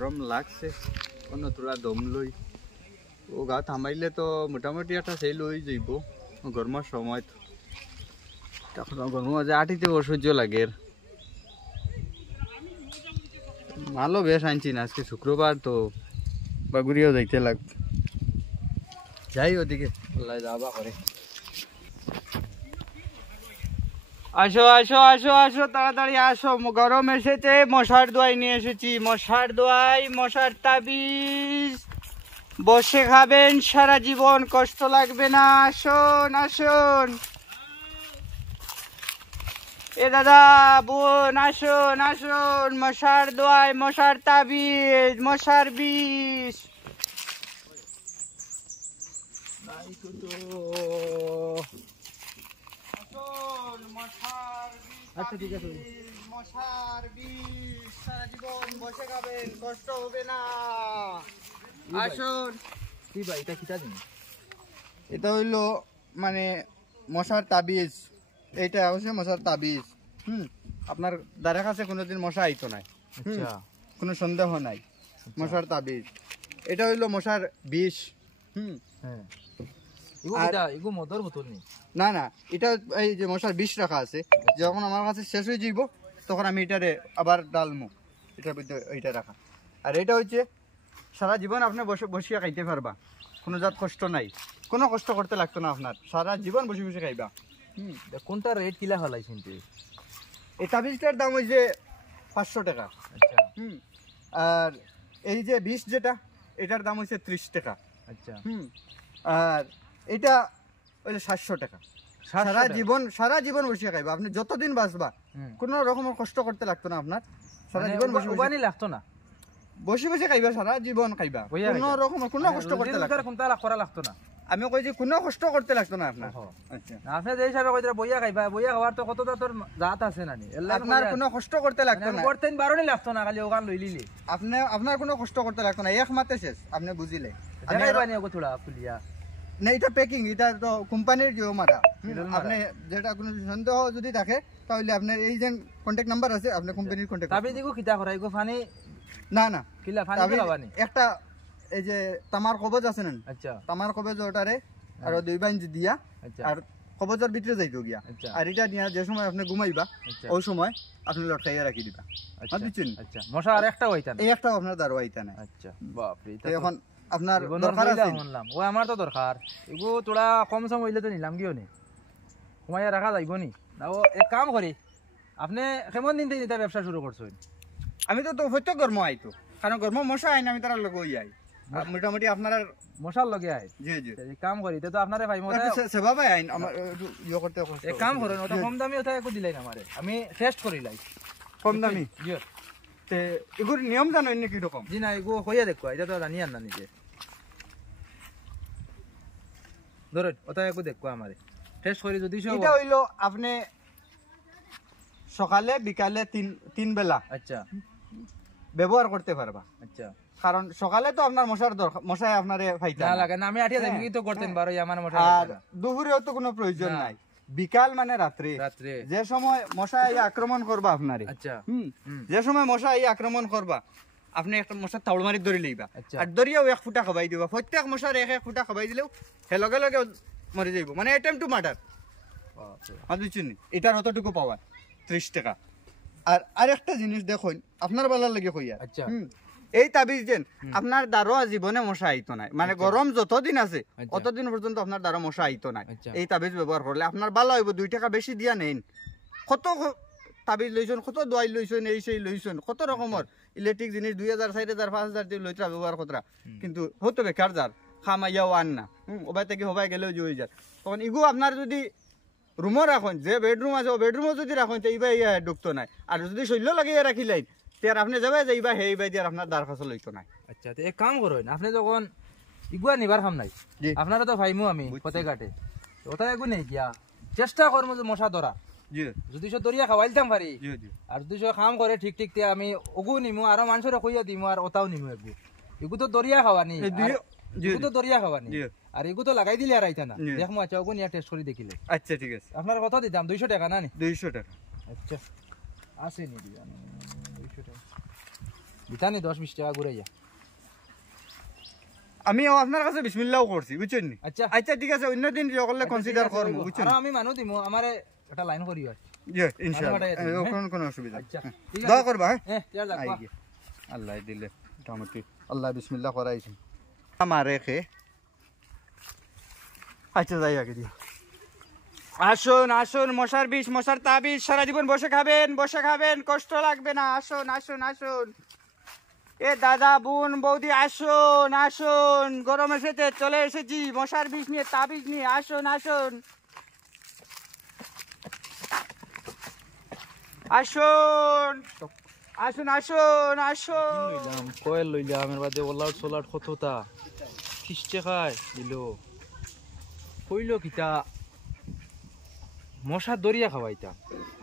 গরম লাগছে অন্য তোরা দম লই ও গা থামাইলে তো মোটামুটি একটা সেই লই যাইব গরমের সময় তখন গরম মাঝে আটিতে অসহ্য লাগে ভালো বেশ আনছি না আজকে শুক্রবার তো বাগুড়িয়াও যাইতে লাগবে যাই ওদিকে আল্লাহ যাবা করে আসো আসো আসো আসো তাড়াতাড়ি আসো গরম এসেছে মশার দোয়াই নিয়ে এসেছি মশার দোয়াই মশার তাবিজ বসে খাবেন সারা জীবন কষ্ট লাগবে না আসুন আসুন এ দাদা বোন আসুন আসুন মশার দোয়াই মশার তাবিজ মশার বিষ আচ্ছা ঠিক আছে মশার বিষ সারা জীবন বসে খাবেন কষ্ট হবে না আসুন কি ভাই এটা কিটা দিন এটা হইলো মানে মশার তাবিজ এইটা হচ্ছে মশার তাবিজ আপনার দ্বারা কাছে কোনোদিন মশা আইতো নাই আচ্ছা কোনো সন্দেহ নাই মশার তাবিজ এটা হইলো মশার বিষ হ্যাঁ এগো কিটা এগো মদর বোতল নি না না এটা এই যে মশার বিষ রাখা আছে যখন আমার কাছে শেষ হয়ে যাইব তখন আমি এটারে আবার ডালমু এটার ভিতরে এইটা রাখা আর এটা হচ্ছে সারা জীবন আপনি বসে বসিয়া খাইতে পারবা কোনো জাত কষ্ট নাই কোনো কষ্ট করতে লাগতো না আপনার সারা জীবন বসে বসে খাইবা কোনটা রেট কিলা হলাই শুনতে এই তাবিজটার দাম হয়েছে 500 টাকা আচ্ছা আর এই যে বিষ যেটা এটার দাম হয়েছে 30 টাকা আচ্ছা আর এটা হইলে 700 টাকা সারা জীবন বসিয়ে খাইবা আপনি যতদিন বাঁচবা কোনো রকমের কষ্ট করতে লাগতো না আপনার সারা জীবন বসে লাগতো না বসে বসে খাইবা সারা জীবন খাইবা কোনো রকমের কোনো কষ্ট করতে লাগতো না আমি কই যে কোনো কষ্ট করতে লাগতো না আপনার আচ্ছা আপনি যে হিসাবে কইরা বইয়া খাইবা বইয়া খাওয়ার তো কতটা তোর জাত আছে নানি আপনার কোনো কষ্ট করতে লাগতো না করতেন বারোনি লাগতো না খালি ওখান লই লিলি আপনার কোনো কষ্ট করতে লাগতো না এক মাতে শেষ আপনি বুঝিলে দেখাইবা নি ওগো থোড়া ফুলিয়া না এটা প্যাকিং এটা তো কোম্পানির জিও মারা আপনি যেটা কোনো সন্দেহ যদি থাকে তাহলে আপনার এই যে কন্টাক্ট নাম্বার আছে আপনি কোম্পানির কন্টাক্ট তবে দিগো কিটা করাই গো ফানি না না কিলা ফানি খাবানি একটা এই যে তামার কবজ আছে না আচ্ছা তামার কবজ ওটারে আর দুই বাইঞ্জি দিয়া আর কবজের ভিতরে যাইতো গিয়া আর এটা নিয়া যে সময় আপনি ঘুমাইবা ওই সময় আপনি লটকাইয়া রাখি দিবা বুঝছেন আচ্ছা মশা আর একটা হইতা না এই একটা আপনার দারো হইতা না আচ্ছা বাপ রে এখন আপনার দরকার আছে শুনলাম ও আমার তো দরকার এগো তোরা কম সম হইলে তো নিলাম গিও নি ঘুমাইয়া রাখা যাইব নি না ও এক কাম করি আপনি কেমন দিন থেকে ব্যবসা শুরু করছেন আমি তো হয়তো গরম আইতো কারণ গরম মশা আইন আমি তার লগে হই আই মোটামুটি আপনার মশার লগে আই জি জি এই কাম করি তো আপনারে ভাই মশা সেবা ভাই আইন আমার ইয়ে করতে এক কাম করেন ওটা কম দামি ওটা একটু দিলাই না আমারে আমি টেস্ট করি লাই কম দামি জি তে এগুর নিয়ম জানেন নাকি রকম জি না এগো কইয়া দেখো এটা তো জানি আর না নিজে ধরেন ওটা একটু দেখো আমারে টেস্ট করি যদি এটা হইলো আপনি সকালে বিকালে তিন বেলা আচ্ছা ব্যবহার করতে পারবা আচ্ছা কারণ সকালে তো আপনার মশার দরকার মশায় আপনারে ফাইতে না লাগে না আমি আটিয়া দেব কি তো করতেন বারো আমার মশা আর দুপুরেও তো কোনো প্রয়োজন নাই বিকাল মানে রাত্রে যে সময় মশা এই আক্রমণ করবা আপনারে আচ্ছা যে সময় মশা এই আক্রমণ করবা আপনি একটা মশার তাওড় মারি ধরে লইবা আর ধরিয়াও এক ফুটা খাবাই দিবা প্রত্যেক মশার এক ফুটা খাবাই দিলেও হে লগে লগে মরে যাইব মানে অ্যাটেম্প টু মার্ডার বুঝছেন এটার অতটুকু পাওয়া 30 টাকা আর আরেকটা জিনিস দেখুন আপনার বেলার লাগে কইয়া আচ্ছা এই তাবিজ দেন আপনার দ্বারা জীবনে মশা আইতো নাই মানে গরম যতদিন আছে অতদিন পর্যন্ত আপনার দ্বারা মশা আইতো নাই এই তাবিজ ব্যবহার করলে আপনার ভালো হইব 2 টাকা বেশি দিয়া নেন কত তাবিজ লইছেন কত দোয়াই লইছেন এই সেই লইছেন কত রকমের ইলেকট্রিক জিনিস 2000 4000 5000 দিয়ে লইতরা ব্যবহার করতরা কিন্তু হতো বেকার যার খামাইয়াও আন না ওবাই থেকে হবাই গেলেও জুই যায় তখন ইগো আপনার যদি রুমও রাখুন যে বেডরুম আছে ও বেডরুমও যদি রাখুন তো এইবাই ঢুকতো নাই আর যদি শৈল্য লাগিয়ে রাখিলেন তার আপনি যাবে যে এইবা হে এইবাই দিয়ে আপনার দ্বার ফসল লইতো নাই আচ্ছা তো এক কাম করুন আপনি যখন ইগুয়া নিবার খাম নাই আপনারা তো ভাইমু আমি কোথায় কাটে ওটা এগু নেই গিয়া চেষ্টা করবো যে মশা ধরা যদি সে দরিয়া খাওয়াইতাম পারি আর যদি সে কাম করে ঠিক ঠিক আমি ওগু নিমু আর মানুষের কইয়া দিমু আর ওটাও নিমু এগু এগু তো দরিয়া খাওয়ানি এগু তো দরিয়া খাওয়ানি আর এগু তো লাগাই দিলে আর আইতা না দেখমু আচ্ছা ওগু নিয়া টেস্ট করে দেখিলে আচ্ছা ঠিক আছে আপনার কত দিতাম 200 টাকা না নি 200 টাকা আচ্ছা আছে নি দিয়া 200 টাকা দিতানি 10-20 টাকা ঘুরাইয়া আমি আপনার কাছে বিসমিল্লাহ করছি বুঝছেন নি আচ্ছা আচ্ছা ঠিক আছে অন্য দিন সকলে কনসিডার করব বুঝছেন আর আমি মানু দিমু আমারে একটা লাইন করি হয় জি ইনশাআল্লাহ কোন অসুবিধা আচ্ছা দোয়া করবা হ্যাঁ ইয়ার লাগবা আল্লাহ দিলে মোটামুটি আল্লাহ বিসমিল্লাহ করাইছেন আমারে খে আচ্ছা যাই আগে দিও আসুন আসুন মশার বিষ মশার তাবিজ সারা জীবন বসে খাবেন কষ্ট লাগবে না আসুন আসুন আসুন এ দাদা বোন বৌদি আসুন আসুন গরম এসেছে চলে এসেছি মশার বিষ নিয়ে তাবিজ নিয়ে আসুন আসুন আসুন আসুন আসুন আসুন কয়েল লইলাম এর বাদে ওলাউট সোলাউট কতটা খিস্টে খায় দিল কইলো কিতা মশা দরিয়া খাওয়াইতা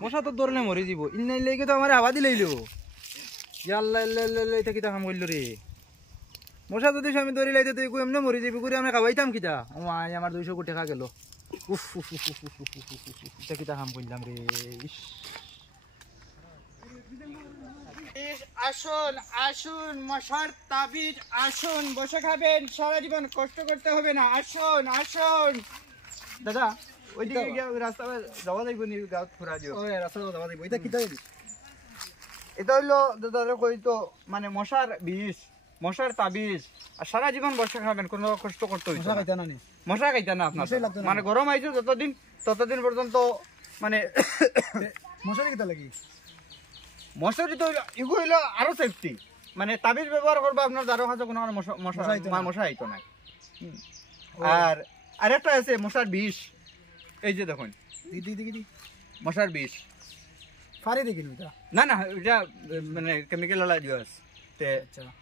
মশা তো দরলে মরে যাব ইন্নাই লেগে তো আমারে হাওয়া দিলাইলো ইয়াল্লা লা এটা কিতা কাম কইলো রে মশা যদি আমি দরি লাইতে তুই কই এমনে মরে যাবি করে আমরা খাওয়াইতাম কিতা ও আই আমার 200 কোটি টাকা গেল উফ এটা কিতা কাম কইলাম রে আসুন আসুন মশার তাবিজ আসুন বসে খাবেন সারা জীবন কষ্ট করতে হবে না আসুন আসুন দাদা ওইদিকে গিয়ে রাস্তা যাওয়া যাইব নি গাঁত ফুরা দিও ওই রাস্তা যাওয়া যাইব এটা কিতা এটা হইলো দাদা কইতো মানে মশার বিষ মশার তাবিজ আর সারা জীবন বসে খাবেন কোনো কষ্ট করতে হইতো না মশা খাইতা না আপনার মানে গরম আইছো ততদিন পর্যন্ত মানে মশারি কিতা লাগি মশারি তো ইগু হইলো আরো সেফটি মানে তাবিজ ব্যবহার করবা আপনার দারো কাছে কোনো মশা আইতো না আর আরেকটা আছে মশার বিষ এই যে দেখুন মশার বিষ ফারি দেখি না না এটা মানে কেমিক্যাল ওলা দিও আছে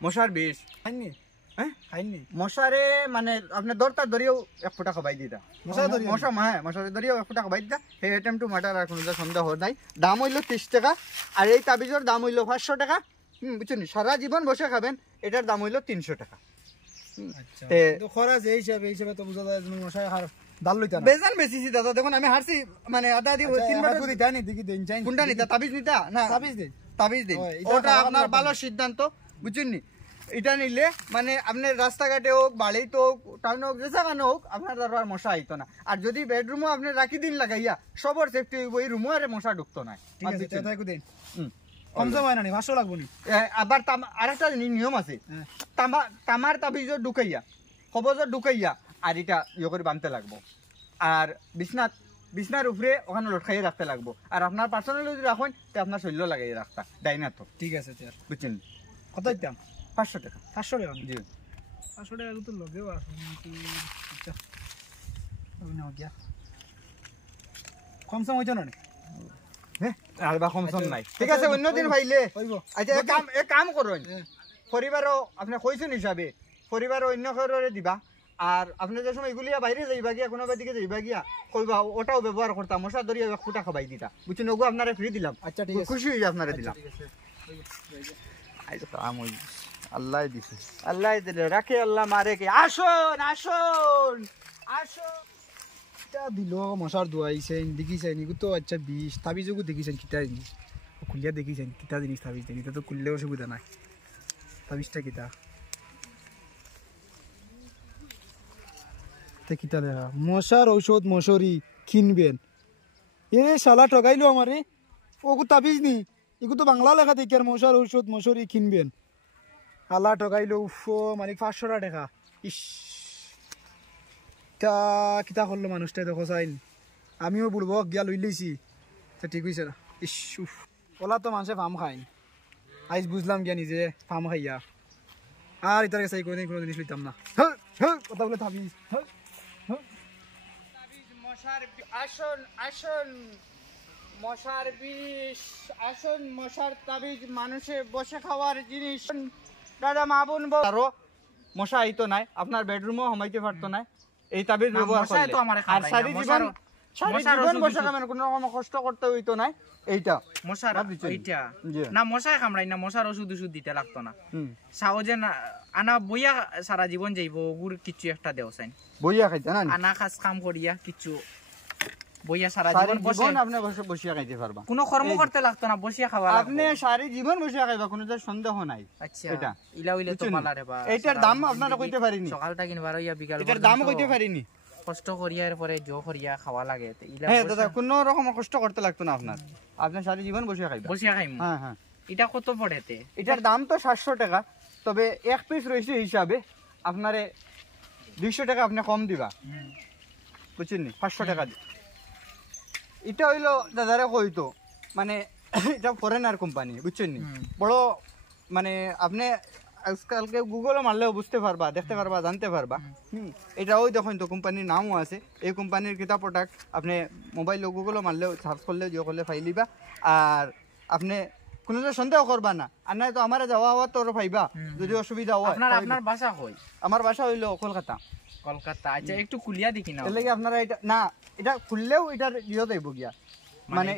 মশার বিষ খাইনি হ্যাঁ খাইনি মশারে মানে আপনি দরতার ধরিয়েও 1 ফুটা খাবাই দিতা মশা মশারে ধরিয়েও 1 ফুটা খাবাই দিতা সেই আইটেম টু মাটার আর কোনো সন্দেহ নাই দাম হইলো 30 টাকা আর এই তাবিজের দাম হইলো 500 টাকা বুঝছেন সারা জীবন বসে খাবেন এটার দাম হইলো 300 টাকা আচ্ছা তো খরচ এই হিসাবে তো বুঝা যায় মশা আর দাল লইতা না বেজান বেশিছি দাদা দেখুন আমি হারছি মানে আদা দি 3 বার করে দিতা নি দেখি দেন চাই কোনটা নিতা তাবিজ নিতা না তাবিজ দেন ওটা আপনার ভালো সিদ্ধান্ত বুঝছেন নি এটা নিলে মানে আপনি রাস্তাঘাটে হোক বাড়িতে হোক টাউনে হোক যেখানে হোক আপনার আর মশা আইতো না আর যদি বেডরুমও আপনি রাখি দিন লাগাইয়া সবার সেফটি হইব এই রুমও আর মশা ঢুকতো না ঠিক আছে তাই কো দেন কম সময় না 500 লাগবো নি আবার আরেকটা নিয়ম আছে তামার তাবিজ ঢুকাইয়া কবজ ঢুকাইয়া আর এটা ইয়ে করে বানতে লাগবো আর বিছনার উপরে ওখানে লটকাইয়ে রাখতে লাগবো আর আপনার পার্সোনালি যদি রাখেন তো আপনার শরীর লাগাইয়ে রাখতা ডাইনা তো ঠিক আছে বুঝছেন কত দাম 500 টাকা 500 টাকা জি 500 টাকা তো লগেও আছে আচ্ছা ওই নাও গিয়া কম সম হইতো না আর বা কম সম নাই ঠিক আছে অন্য দিন ভাইলে আচ্ছা এক কাম করুন পরিবারও আপনি কইছেন হিসাবে পরিবারও অন্য ঘরে দিবা আর আপনি যে সময় এগুলিয়া বাইরে যাইবা গিয়া কোনো দিকে যাইবা গিয়া কইবা ওটাও ব্যবহার করতাম মশা ধরিয়া 1 ফুটা খাবাই দিতা বুঝছেন ওগো আপনারে ফ্রি দিলাম আচ্ছা ঠিক আছে খুশি হই আপনারে দিলাম আইতো কাম হই আল্লাহ দিছে আল্লাহ দিলে রাখে আল্লাহ মারে কে আসুন আসুন আসুন এটা দিলো মশার দুয়াইছেন দেখিছেন ইগু তো আচ্ছা 20 তাবিজগু দেখিছেন কিতা জিনিস খুলিয়া দেখিছেন কিতা জিনিস তাবিজ দেন এটা তো খুললেও সুবিধা নাই তাবিজটা কিতা কিতা লেখা মশার ঔষধ মশারি কিনবেন এ শালা ঠগাইলো আমারে ওগু তাবিজ নি এগু তো বাংলা লেখা দেখি আর মশার ঔষধ মশারি কিনবেন আল্লাহ ঠগাইলো উফ মালিক 500 টাকা ইস কিতা করলো মানুষটা দেখো চাইন আমিও বুড়বো গিয়া লই লইছি ঠিক হয়েছে না ইস উফ ওলা তো মানুষে ফার্ম খাইন আইজ বুঝলাম গিয়া নিজে ফার্ম খাইয়া আর এটার কাছে কোনো জিনিস লইতাম না কথা বলে তাবিজ আসুন আসুন মশার বিষ আসুন মশার তাবিজ মানুষে বসে খাওয়ার জিনিস দাদা মা বোন আরো মশা আইতো নাই আপনার বেডরুমও হামাইতে পারতো না এই তাবিজ ব্যবহার করলে আর সারি জীবন বসে খাবেন কোনো রকম কষ্ট করতে হইতো না এইটা মশার এইটা না মশাই কামড়াই না মশার ওষুধ দিতে লাগতো না সাহজে আনা বইয়া সারা জীবন যাইব গুড় কিছু একটা দেও চাই বইয়া খাইতে না আনা খাস কাম করিয়া কিছু বইয়া সারা সারা জীবন বসে জীবন আপনি বসিয়া খাইতে পারবা কোনো কর্ম করতে লাগতো না বসিয়া খাওয়া লাগতো আপনি সারা জীবন বসিয়া খাইবা কোনো যে সন্দেহ নাই আচ্ছা এটা ইলা হইলে তো পালা রে বা এটার দাম আপনারা কইতে পারিনি সকালটা কিনবার হইয়া বিকাল এটার দাম কইতে পারিনি কষ্ট করিয়ার পরে জো করিয়া খাওয়া লাগে তো ইলা হ্যাঁ দাদা কোনো রকম কষ্ট করতে লাগতো না আপনার আপনি সারা জীবন বসিয়া খাইবা বসিয়া খাইমু হ্যাঁ হ্যাঁ এটা কত পড়েতে এটার দাম তো 700 টাকা তবে এক পিস রইছে হিসাবে আপনারে 200 টাকা আপনি কম দিবা বুঝছেন 500 টাকা এটা হইলো দাদারে কইতো মানে এটা ফরেনার কোম্পানি বুঝছেন বড় মানে আপনি আজকালকে গুগলও মারলেও বুঝতে পারবা দেখতে পারবা জানতে পারবা এটা ওই দেখুন তো কোম্পানির নামও আছে এই কোম্পানির কিতা প্রোডাক্ট আপনি মোবাইলে গুগলও মারলেও সার্চ করলে যে করলে ফাইলিবা আর আপনি কোনো সন্দেহ করবা না আর নাই তো আমার যাওয়া হওয়ার তো পাইবা যদি অসুবিধা হয় আপনার বাসা কই আমার বাসা হইলো কলকাতা আচ্ছা একটু কুলিয়া দেখি না এর লাগি আপনারা এটা না এটা খুললেও এটা ইয়ে দেব গিয়া মানে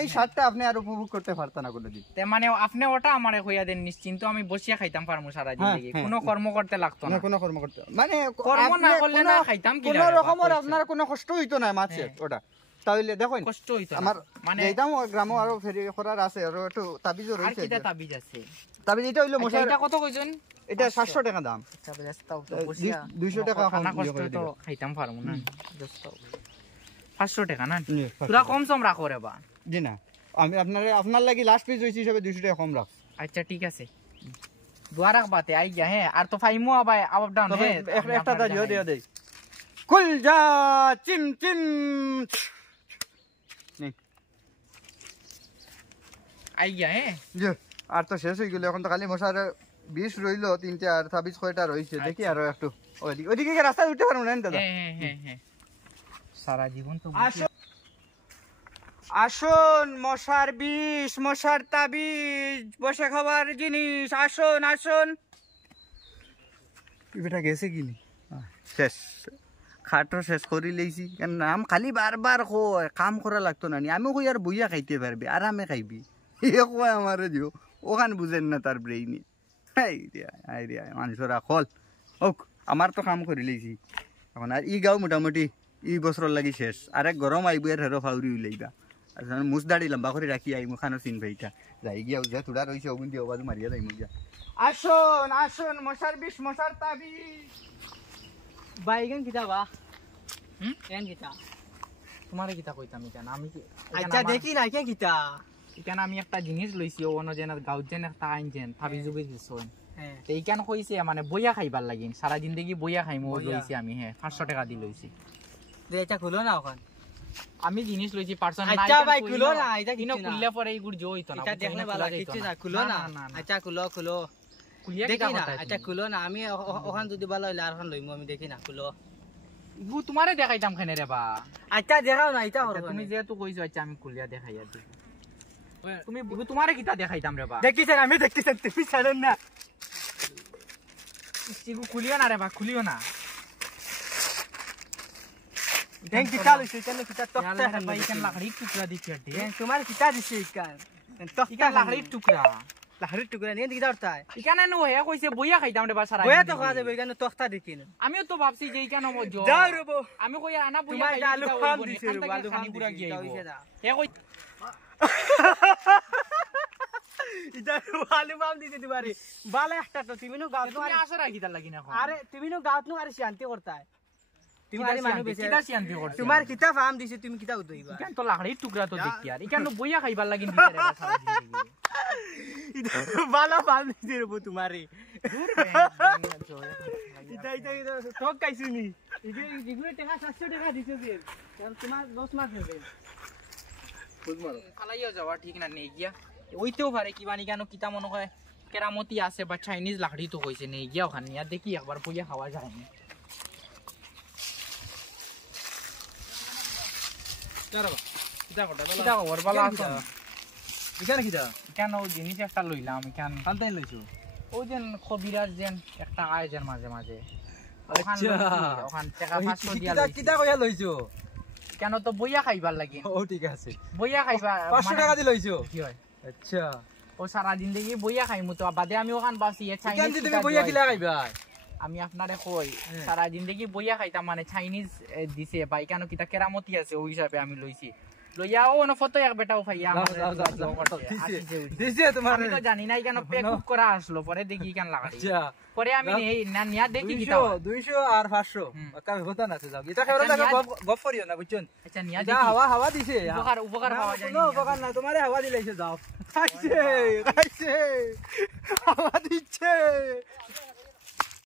এই শার্টটা আপনি আর উপভোগ করতে পারতেন না কোনোদিন মানে আপনি ওটা আমারে কইয়া দেন নিশ্চিন্ত আমি বসিয়া খাইতাম পারমু সারা জিন্দগি কোনো কর্ম করতে লাগতো না কোনো কর্ম করতে মানে কর্ম না করলে না খাইতাম কি কোনো রকমের আপনার কোনো কষ্ট হইতো না মাছে ওটা তাহলে দেখুন কষ্ট হইতো আমার মানে যেইতাম গ্রামে আরো ফেরি করার আছে আর একটু তাবিজও আর রইছে কিটা তাবিজ আছে তাবিজ এটা হইলো মশা এটা কত কইছেন এটা 700 টাকা দাম আচ্ছা বেস্তাও তো বসিয়া 200 টাকা খানা কষ্ট তো খাইতাম পারমু না বেস্তাও 500 টাকা না পুরা কম সম রাখো রে বা জি না আমি আপনার লাগি লাস্ট পিস হইছে হিসাবে 200 টাকা কম রাখ আচ্ছা ঠিক আছে দুয়া রাখবাতে আই গয়া হ্যাঁ আর তো ফাইমু আবার আপ ডাউন হ্যাঁ একটা দা দিও দে খুল যা চিম চিম নে আই গয়া হ্যাঁ জি আর তো শেষ হই গেল এখন তো খালি মশার 20 রইলো তিনটা আর 26 কয়টা রইছে দেখি আর একটু ওইদিকে কি রাস্তায় উঠতে পারবো না দাদা হ্যাঁ সারা জীবন তো আসুন মশার বিষ মশার তাবিজ বসে খাবার জিনিস আসুন আসুন বেটা গেছে কিনি শেষ খাটো শেষ করি লইছি নাম খালি বারবার কয় কাম করা লাগতো না আমি কই আর বইয়া খাইতে পারবি আরামে খাইবি এ কয় আমারে দিও ওখান বুঝেন না তার ব্রেইনে আইডিয়া মানুষের খল ওক আমার তো কাম করে লইছি এখন আর ই গাও মোটামুটি ই বছর লাগি শেষ আরে গরম আইব এর হেরো ফাউরি উলাইবা আর মুছ দাড়ি লম্বা করে রাখি আই মুখানো চিন ভাইটা যাই গিয়া উজা তুড়া রইছে ওগুন দিয়ে বাজু মারিয়া যাই মুজা আসুন আসুন মশার বিষ মশার তাবিজ বাইগান কিতাবা কেন কিতা তোমারে কিতা কইতাম কেন আমি কি আচ্ছা দেখি না কে কিতা এখানে আমি একটা জিনিস লইছি অন্য যেন গাঁত যেন একটা আইন যেন ভাবি জুবি দিছন হ্যাঁ তো এইখান কইছে মানে বইয়া খাইবার লাগিন সারা জিন্দগি বইয়া খাইমু লইছি আমি হ্যাঁ 500 টাকা দি লইছি দে এটা খুলো না ওখান আমি জিনিস লইছি পার্সন আচ্ছা ভাই খুলো না এটা কিনো খুললে পরে এই গুড় জইতো না এটা দেখলে ভালো কিছু না খুলো না আচ্ছা খুলো খুলিয়া দেখি না আচ্ছা খুলো না আমি ওখান যদি ভালো হইলে আর ওখান লইমু আমি দেখি না খুলো গু তোমারে দেখাইতাম খানে রে বা আচ্ছা দেখাও না এটা তুমি যেহেতু কইছো আচ্ছা আমি খুলিয়া দেখাইয়া দিই তুমি তোমারে কিতা দেখাইতাম রে বা দেখতেছেন আমি দেখতেছেন তুমি ছাড়েন না ইগু খুলিও না রে বা খুলিও না দেখ কিতা লইছে কেন কিতা তক্তা ইয়ালা ভাই কেন লাকড়ি টুকরা দিছি আটি তোমার কিতা দিছে ইকান তক্তা ইকা লাকড়ি টুকরা লাকড়ি টুকরা নিয়ে কিতা উঠতা ইকানে নো হে কইছে বইয়া খাইতাম রে বা সারা বয়া তো খাওয়া যাবে এখানে তক্তা দেখি না আমিও তো ভাবছি যে ইকানো মজো যাও রবো আমি কই আনা বইয়া তোমার খাইতাম আলু খাম দিছে রবো আলু খাম পুরা দিছে গিয়া হইছে না হে কই এটা আলু খাম দিছে তোমারে বালে একটা তো তুমি নো গাও তুমি আসরা কিতা লাগি না আরে তুমি নো গাও নো আরে শান্তি করতা তোমারে মানু বেশি কিতা শান্তি করছ তোমার কিতা ফার্ম দিছে তুমি কিতা উদইবা ইকান তো লাকড়ি টুকরা তো দেখি আর ইকানো বইয়া খাইবার লাগিন দিতে রে সারা জিন্দগি এটা বালা ফার্ম দিছে রবো তোমারে এটা ঠক কাইছুনি এগুলো টাকা 700 টাকা দিছে যে তোমার 10 মাস হবে বুঝ মারো ফালাইয়া যাওয়া ঠিক না নেই গিয়া ওইতেও পারে কি বানি কেন কিতা মনে হয় কেরামতি আছে বা চাইনিজ লাকড়ি তো কইছে নেই গিয়া ওখানে আর দেখি একবার বইয়া খাওয়া যায় না করবা কিতা করতে কিতা খবর ভালো আছো এখানে কিতা কেন ও জিনিস একটা লইলাম কেন কালতাই লইছো ও যেন খবিরাজ যেন একটা আয় যেন মাঝে মাঝে ওখান টাকা 500 দিয়া লইছি কিতা কইয়া লইছো কেন তো বইয়া খাইবার লাগি ও ঠিক আছে বইয়া খাইবা 500 টাকা দি লইছো কি হয় আচ্ছা ও সারা জিন্দগি বইয়া খাইমু তো বাদে আমি ওখান বাসি কেন তুমি বইয়া কিলা খাইবা আমি আপনারে কই সারা জিন্দগি বইয়া খাইতাম মানে চাইনিজ দিছে বা কেন কিতা কেরামতি আছে ওই হিসাবে আমি লইছি লইয়াও অন ফটো এক বেটাও ভাইয়া দিছে তোমার আমি তো জানি না কেন পেক করা আসলো পরে দেখি কেন লাগা আচ্ছা পরে আমি নিয়া দেখি কিতা 200 আর 500 কাম হতা না যাও এটা খেলো লাগা গপ করিও না বুঝছেন আচ্ছা নিয়া যা দেখি হাওয়া দিছে উপকার পাওয়া যায় কোনো উপকার না তোমারে হাওয়া দিলাইছে যাও খাইছে হাওয়া দিচ্ছে